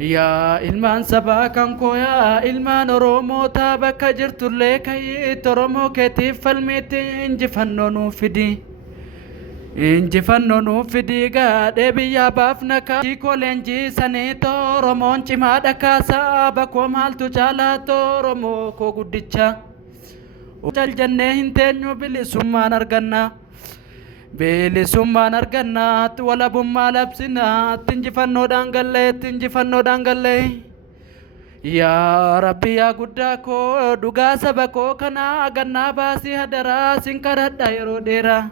Yaa ilmaan sabaa kan koo yaa ilmaan Oromoo taa bakka jirtullee kayyiitti Oromoo keetiif falmiitti injifannoo nuuf fidi. Injifannoo nuuf fidi gaadhee biyyaa baafna kaakoo leenjii saniitoo Oromoon cimaadha kaasaa bakkoo maaltu jaalaatoo Oromoo koo guddicha. Jaljannee hin teenyu bilisummaan arganna. Bilisummaan argannaatti walabummaa labsinaatti injifannoodhaan galleetti injifannoodhaan gallee. Yaa Rabbi yaa guddaa koo dhugaa saba koo kanaa gannaa baasii hadaraa sin kadhadha yeroo dheeraa.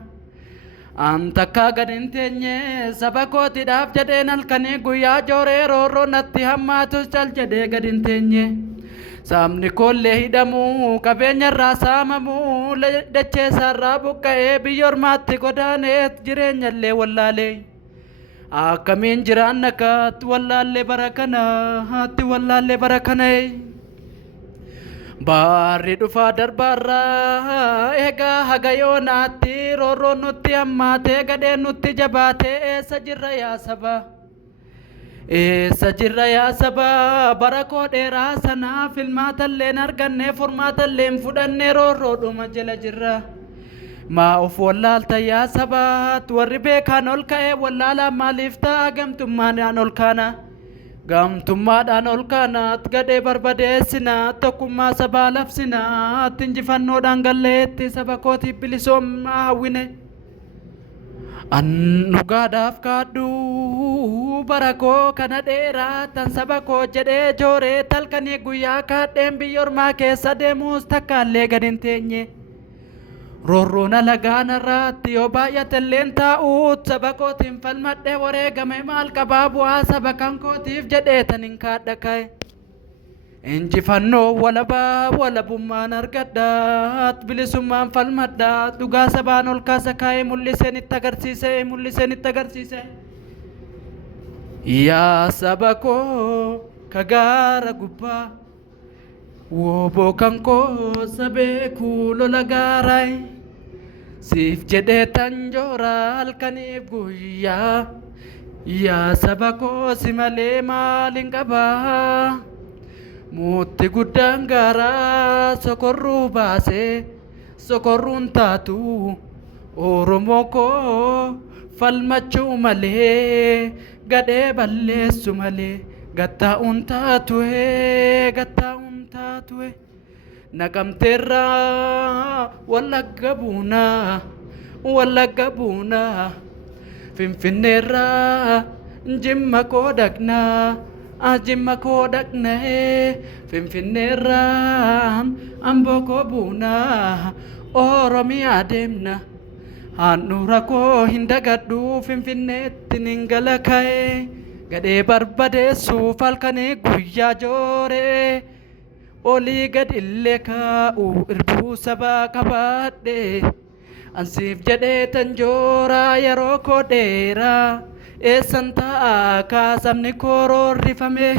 An takkaa gad hin teenye saba kootiidhaaf jedheen halkanii guyyaa jooree roorroo natti hammaatus cal jedhee gad hin teenye. Saamni koollee hidhamuu qabeenya irraa saamamuu dachee isaarraa buqqa'ee biyya ormaatti godaaneet jireenya illee wallaalee. Akkamiin jiraan akkaatti wallaallee bara kanaatti wallaallee bara kana. Baarri dhufaa darbaarraa eegaa haga yoonaatti roorroon nutti hammaatee gadheen nutti jabaatee eessa jirra yaa saba. Eessa jirra yaa saba bara koo dheeraa sanaa filmaatalleen argannee furmaatalleen fudhannee roorroodhuma jala jirra. Maa of wallaalta yaa sabaat warri beekaan ol ka'ee wallaalaan maaliif ta'a gamtummaadhaan ol kaana. Gamtummaadhaan ol kaanaat gadhee barbadeessinaa tokkummaa sabaa labsinaatti injifannoodhaan galleetti saba kootiif bilisoomaa hawwine. An dhugaadhaaf kaadhu bara koo kana dheeraa tan saba koo jedhee jooree talkanii guyyaa kaadheen biyya ormaa keessa deemuus takkaallee gad hin teenye. Roorroon alagaan irratti yoo baay'atelleen taa'uut saba kootiin falmadhee wareegame maal qabaa bu'aa saba kan kootiif jedhee tan hin kaadha ka'e. Injifannoo walabaa walabummaan argadhaat bilisummaan falmadhaat dhugaa sabaan ol kaasa kaa'ee mul'iseen itti agarsiise mul'iseen itti agarsiise. Yaa saba koo ka gaara gubbaa wooboo kan koo sabee kuulola gaaraay siif jedhee tan joora halkaniif guyyaa. Yaa saba koo si malee maalin qabaa. Muutti guddaan gaaraa sokorruu baasee sokorruun taatu Oromoo koo falmachuu malee gadhee balleessu malee gattaa'uun taatue gattaa'uun taatue. Naqamteerraa Wallagga buunaa Wallagga buunaa Finfinneerraa Jimma koo dhaqnaa. Jimma koo dhaqnee Finfinneerraa Amboo koo buunaa Oromiyaa deemna. Handhuura koo hin dagadhu Finfinneetti nin gala ka'e gadhee barbadeessuuf halkanii guyyaa jooree olii gad illee kaa'u irbuu sabaa qabaadhe. Ansiif jedhee tan jooraa yeroo koo dheeraa. Eessan ta'a kaasamni koo roorrifame.